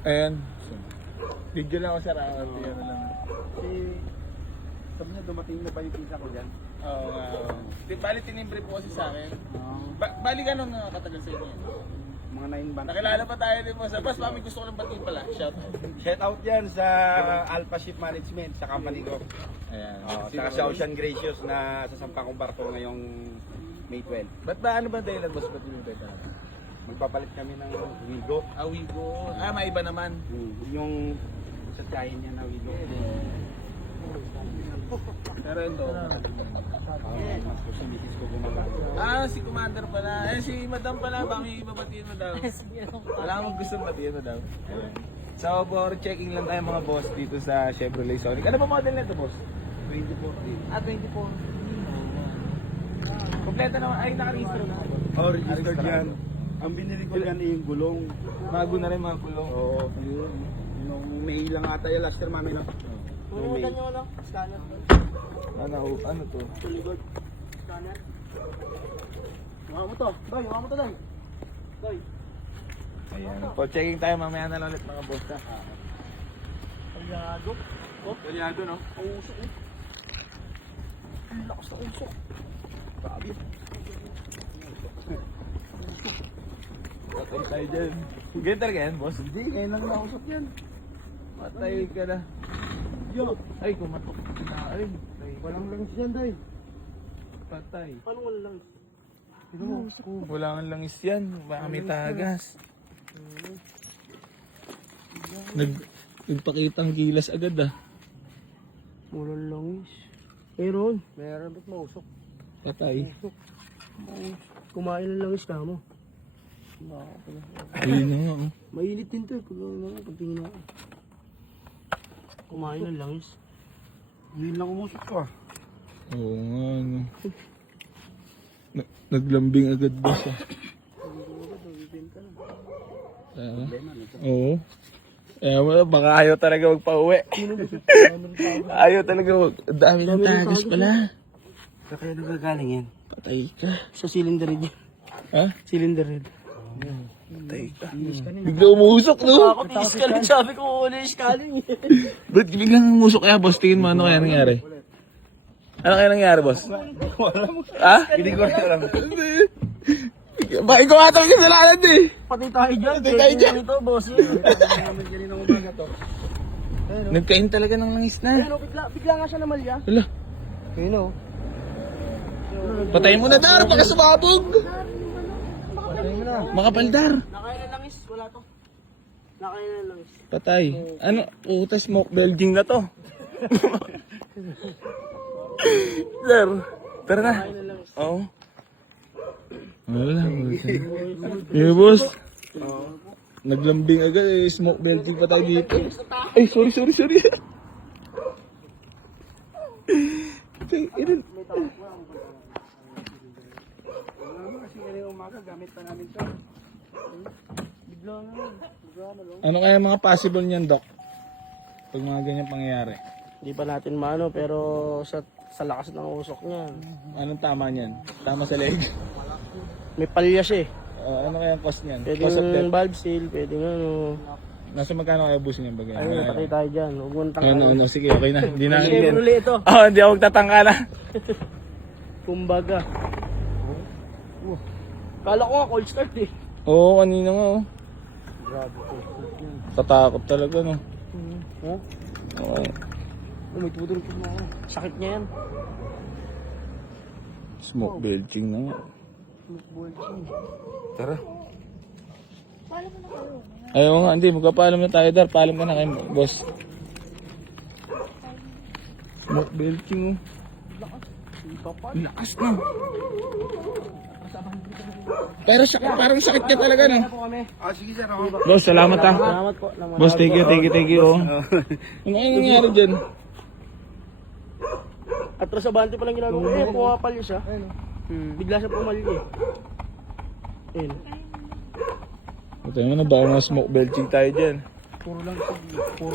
Ayan. Video lang ako sa Rakat. Ayan na lang. Sabi niya dumating na ba yung pizza ko dyan? Oo nga. Bali tinimbre po kasi sa akin. Bali ganun katagal sa inyo yan? Mga 9 months. Nakilala pa tayo din po sa bus. Mami gusto ko lang batiin pala. Shout out. Shout out yan sa Alpha Ship Management sa company ko. Ayan. Saka sa Ocean Gracious na sasampang kong barko ngayong May 12. Ba't ba ano ba dahilan boss? Ba't yung beta? Magpapalit kami ng Wigo. Wigo. Maiba naman. Yung sa tiyahin niya na Wigo. Pero ito. Mas ko sa misis ko gumagamit. Si Commander pala. Si Madam pala. Baki babatiin mo daw. Wala akong gusto batiin mo daw. Ayan. So, for checking lang tayo mga boss dito sa Chevrolet Sonic. Ano ba model nito boss? 2014. 24. Kompleto naman. Ay, naka-registro na. Registered yan. Ang binili ko yan yung gulong. Bago na rin mga kulong. Oo. Nung May lang ata yung last year mami lang. Ano ganyan wala? Scanner. Ano to? Tuligod. Scanner. Yung mo to. Doy, yung mo to, Doy. Doy. Ayan. For checking tayo mamaya na lang ulit mga boss ha. Aliado. Oh, Kalyado no? ang usok eh. Ang lakas na usok. Grabe. Patay tayo dyan. Ganyan talaga yan boss? Hindi, ngayon lang nausap yan. Patay ka na. Yo! Ay, kumatok na rin. Walang langis yan, Day. Patay. Paano wala lang? Tignan mo. Wala kang langis yan. Baka may tagas. Nagpakitang gilas agad ah. Walang langis. Meron. Meron ba't mausok? Patay. Usok. Kumain ng langis ka mo. Ayun na nga oh. Mainit din to eh. Pagtingin ako. Kumain ng langis. Ngayon lang umusok ko. Oo nga ano. Naglambing agad boss ah. Oo. Baka ayaw talaga magpa-uwi. Ayaw talaga dami ng tagas pala. Kaya nagagaling yan. Patay ka. Sa cylinder head yan. Ha? Cylinder head. Patay ka. Bigla umusok no? Ako tiis ka lang. Sabi ko una yung scaling eh. Ba't biglang umusok kaya boss? Tingin mo ano kaya nangyari? Ano kaya nangyari boss? Ha? Hindi ko rin alam. Ba, ikaw ata yung kasalanan eh. Pati tayo dyan. Pati tayo dyan. Ito, boss. Namin kaninang umaga to. Nagkain talaga ng langis na. Ayun, bigla nga siya namalya. Wala. Ayun o. Patayin mo na dar, baka sumabog. Patay mo na. Makapaldar. Nakain na langis. Wala to. Nakain na langis. Patay. Ano? Puta, smoke building na to. Sir, tara na. Nakain na langis. Oo. Wala. Yeah, boss. Naglambing agad eh. Smoke building pa tayo dito. Ay, sorry. Kasi kaninang umaga gamit pa namin to. Bigla na lang. Bigla na lang. Ano kaya mga possible niyan, Doc? Pag mga ganyan pangyayari. Hindi pa natin maano pero sa lakas ng usok niya. Anong tama niyan? Tama sa leg? May palya siya eh. Ano kaya ang cost niyan? Pwede Cost of death? yung valve seal, pwede nga ano. Nasa magkano kaya busin niyan bagay? Ayun, patay tayo dyan. Huwag mong Ano, sige, okay na. Hindi na. Chevrolet ito. Hindi ako magtatangka na. Kumbaga. Kala ko nga cold start eh. Oo, kanina nga oh. Grabe cold start yan. Katakot talaga no. Ha? Oo. May tutulog na ako. Sakit niya yan. Smoke building na nga. Tara. Ayaw nga, hindi. Magpapaalam na tayo dar. Paalam ka na kay boss. Smoke building oh. Lakas na. Pero parang sakit ka talaga no. Sige sir ako. Boss, salamat ha. Salamat po. Boss, thank you oh. Ano kaya nangyari dyan? Atras sa bante pa lang ginagawa ko. Eh, pumapal niya siya. Bigla siya pumalya eh. Ayun. Ito mo na, baka mga smoke belching tayo dyan. Puro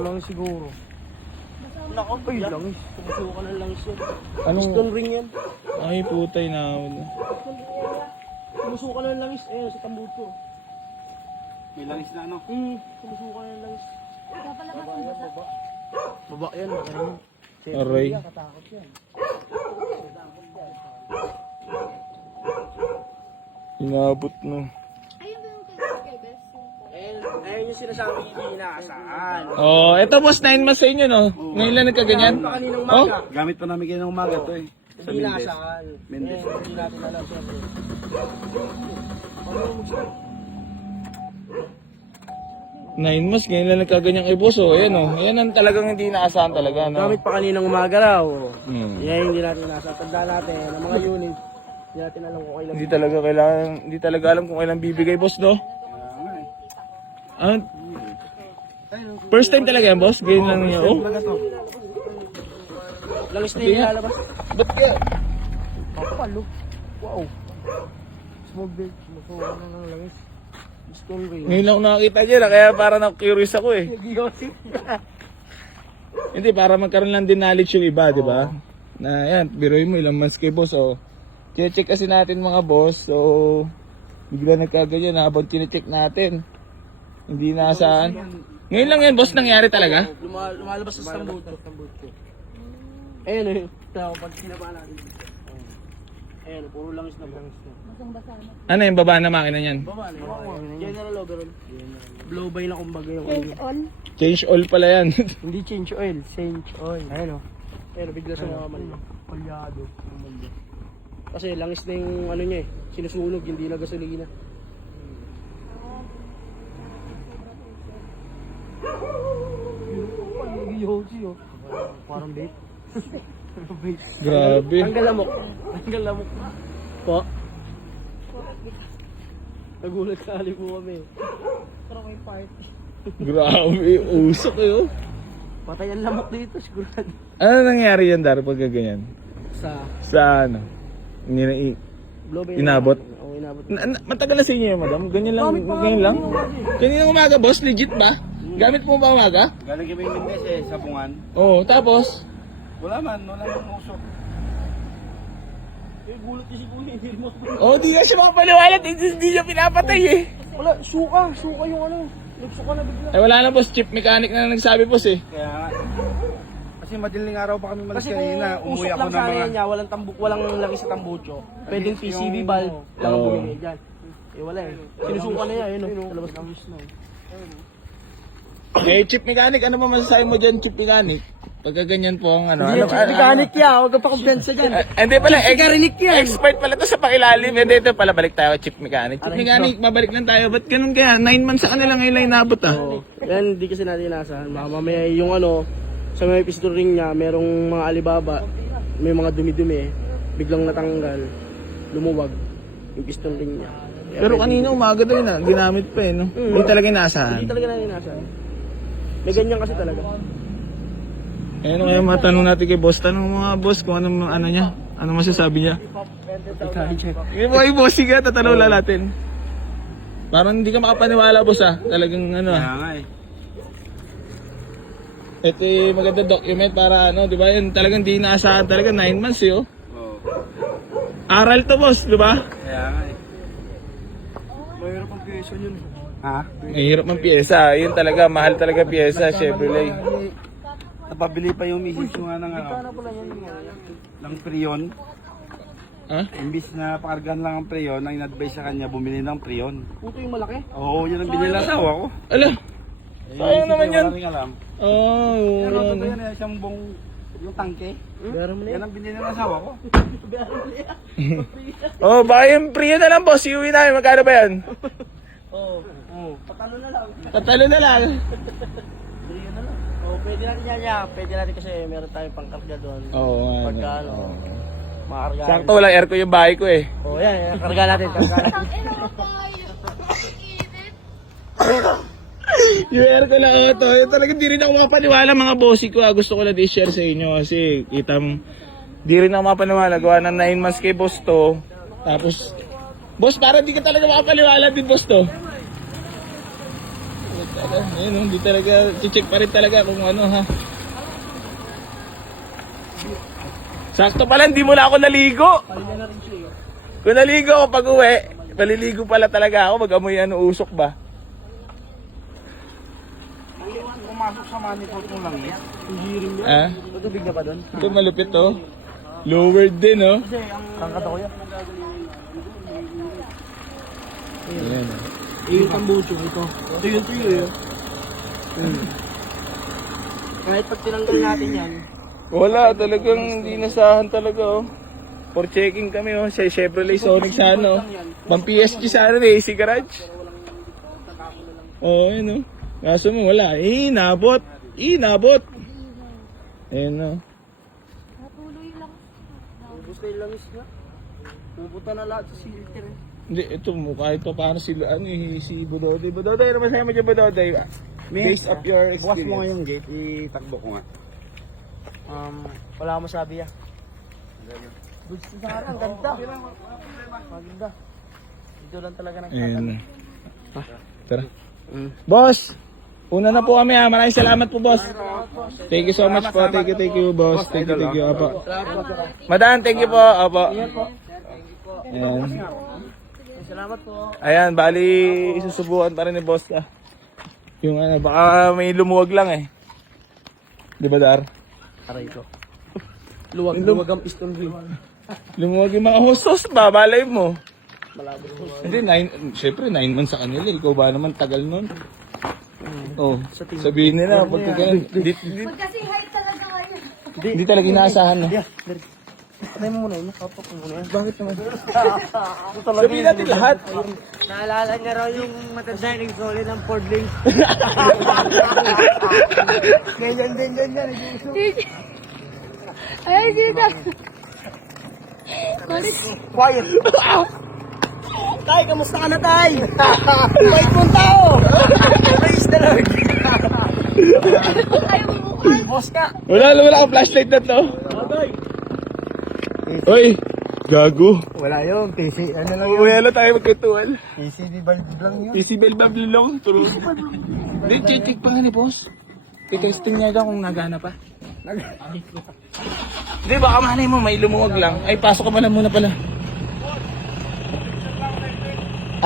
lang siguro. Nako, ay langis. Tumusukan ng langis yan. Anong? Stone ring yan. Ay, putay na. Tumusukan ng langis. Ayun, sa tambuto. May langis na ano. Tumusukan ng langis. Baba yan, makain. Aray. Katakot yan. Inabot no. Ayun yung sinasabi hindi inaasahan. Oh, eto boss, 9 months sa inyo no? Ngayon lang nagkaganyan? Kaninang Oh? maga. Gamit pa namin kayo ng umaga to eh. Sa Hindi Mendes. inaasahan. Mendes. Hindi natin alam siyempre. 9 months, ngayon lang nagkaganyan kay boss oh. Ayan oh, ayan ang talagang hindi inaasahan talaga no? Gamit pa kaninang umaga raw. Hmm. Yan hindi natin inaasahan. Tanda natin ang mga unit. Hindi natin alam kung kailan. Hindi talaga alam kung kailan bibigay boss no? Ah, first time talaga yan boss? Ganyan lang niya oh? Talaga to. Langis na yung lalabas. Ba't ka? Kapalo. Wow. Small bait. Masuha na ng langis. Stone ring. Ngayon lang ako nakakita dyan kaya para na-curious ako eh. Hindi, para magkaroon lang din knowledge yung iba, di ba? Na yan, biruin mo ilang months kay boss oh. Check kasi natin mga boss, so bigla nagkaganyan habang chinecheck natin. Hindi nasaan. Ngayon lang yan boss nangyari talaga? Lumalabas sa tambuto. Ayun eh. Tao, pag sinaba natin. Ayun, puro langis na langis na. Ano yung baba na makina niyan? Baba na yun. General overall. Blow by na kumbaga yung oil. Change oil pala yan. Hindi change oil, change oil. Ayun o. Ayun, bigla sa mga man. Palyado. Kasi langis na yung ano niya eh. Sinusunog, hindi na gasolina. Parang vape. Grabe. Tanggal lamok. Tanggal lamok. Po. Nagulat kali po kami. Parang may party. Grabe, usok eh oh. Patay ang lamok dito, sigurado. Ano nangyari yan Dar pagka ganyan? Sa ano? Blow by Inabot? Oo, inabot. Matagal na sa inyo yun, madam? Ganyan lang? Ganyan lang? Ganyan lang umaga boss? Legit ba? Gamit mo ba umaga? Galing kami Mendes eh, sa Bungan. Oo, tapos? Wala man usok. Eh, gulat niya si Kuya, hindi mo. Oh, di nga siya makapaniwala, hindi niya pinapatay eh. Wala, suka yung ano. Nagsuka na bigla. Eh wala na boss, chip mechanic na nagsabi boss eh. Kaya nga. Kasi madaling araw pa kami malis Kasi kanina. kung Umuwi usok ako lang ng sana mga... yan niya, walang laki sa tambucho. Pwedeng Yung- PCB valve lang ang Oo. bumili dyan. Eh wala eh. Sinusuka na yan, yun o. Sa labas ng Eh, chip mechanic, ano ba masasabi mo dyan, chip mechanic? Pagka ganyan po ang ano. Hindi yan chip mechanic yan, huwag ka pa kumpensa dyan. Hindi pala, Mechanic yan. expert pala to sa pakilalim. Hindi, ito pala, balik tayo, chip mechanic. Chip mechanic, babalik lang tayo. Ba't ganun kaya? 9 months sa kanila ngayon lang inabot ah. Oo. Yan, hindi kasi natin inasahan. Mamaya yung ano, sa may piston ring niya, merong mga alibaba, may mga dumi-dumi, biglang natanggal, lumuwag yung piston ring niya. Pero kanina umaga daw na, ginamit pa eh, no? Hindi talaga inaasahan. Hindi talaga natin inasahan. May ganyan kasi talaga. Eh, ano kaya matanong natin kay boss? Tanong mga boss kung ano niya. Ano masasabi niya? Yung mga bossy ka, tatanong lang natin. Parang hindi ka makapaniwala boss ah. Talagang ano ah. Kaya nga eh. Ito yung maganda document para ano, di ba? Yun talagang di inaasahan talaga, 9 months eh oh. Oo. Aral to boss, di ba? Kaya nga eh. Mayroon pang pyesa yun. Ha? Mahirap ang pyesa. Yun talaga, mahal talaga pyesa, Chevrolet. Napabili pa yung misis ko nga ng ano. Ng Prion. Ha? Imbis na pakargan lang ang Prion, ang in-advise sa kanya, bumili ng Prion. Puto yung malaki. Oo, yun ang binili ng asawa ko. Ala, sayang naman yan. Wala rin alam. Oh, Pero yun. totoo yan, isang buong yung tangke. Meron mo na Yan ang binili ng asawa ko. Oh, baka yung Prio na lang boss, iuwi namin. Magkano ba yan? Oo. Patalo na lang. Tatalo na lang. Oo, pwede natin yan. Pwede natin kasi meron tayong pangkarga doon. Oo nga. Pagka ano, makarga. Sakto, walang aircon yung bahay ko eh. Oo, yan. Karga natin. Yung aircon na auto, yun talagang di rin ako mapaniwala mga bossy ko. Gusto ko lang i-share sa inyo kasi kita mo, di rin ako mapaniwala. Gawa ng 9 months kay boss to. Tapos, boss, parang di ka talaga makapaniwala din boss to. Ayun, hindi talaga, check pa rin talaga kung ano ha. Sakto pala, hindi mo na ako naligo. Kung naligo ako pag uwi, paliligo pala talaga ako, mag-amoy ano, usok ba? Pumasok sa manifold ng langis. Ah? Matubig na pa doon? Ito malupit to. Lowered din, oh. Kasi ang... Kangkata ko yan. Ayan, oh. Yung tambucho, ito. Ito yung tuyo yun. Kahit pag tinanggal natin yan, Wala, talagang hindi nasahan talaga, oh. For checking kami, oh. Sa Chevrolet Sonic sa ano. Pang PSG sa ano, AC Garage. Oh, yun, oh. Kaso mo, wala. Inabot. Inabot. Ayan, oh. ubus na yung langis nga. Pupunta na lahat sa filter. Hindi, ito mukha ito paano sila, ano eh, si Budoday. Budoday, naman sa'yo mo dyan, Budoday. Based up your Bukas mo experience. ngayong gate, itakbo ko nga. Wala akong masabi ah. Goods na sana, ang ganda. Maganda. Dito lang talaga Ayan. Tara. Boss! Una na po kami ha. Maraming salamat po, boss. Thank you so much po. Thank you, boss. Thank you. Apo. Madam, thank you po. Apo. Ayan. Salamat po. Ayan, bali, susubukan pa rin ni boss. Ah. Yung ano, baka may lumuwag lang eh. Di ba, Dar? Aray ko. Luwag ang piston ring. Lumuwag yung mga hostos ba? Balay mo. Malabo. Hindi, syempre 9 months sa kanila. Ikaw ba naman tagal nun? Oh, sabihin nila, pag ganun, di Kasi height talaga ngayon. talaga inaasahan, no? Yeah, there. Patay mo muna yun. Kapag mo muna yun. Bakit naman? Sabihin natin lahat. Naalala niya raw yung matanda yung solid ng Ford Link. Ganyan din yan. Ay, kita. Quiet. Tay, kamusta ka na, Tay? Wait mong tao. Praise the Lord. Ay, mukha. Boss ka. Wala kang flashlight na to. Hoy, gago. Wala yun. PC. Ano lang Uy, ano tayo magkituwal? PCB bulb lang yun. PCBL Babylon, turo. Hindi, check pa nga ni boss. I-testing niya daw kung nagana pa. Hindi, baka manay mo, may lumuwag lang. Ay, pasok ka pala muna pala.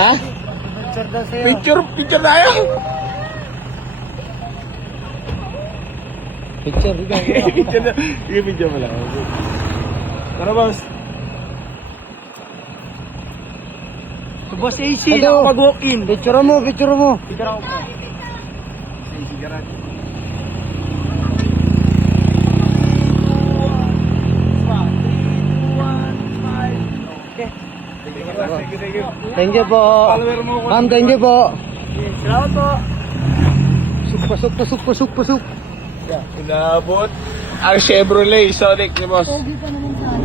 Ha? Picture daw sa'yo. Picture tayo! Picture. Picture na. Sige, video mo lang. Tara, boss. Boss AC, nakapag-walk-in. Picture mo. Picture ako po. Thank you po. Ma'am, thank you po. Salamat po. Pasok. Inabot ang Chevrolet Sonic ni boss. Pogi pa naman sana.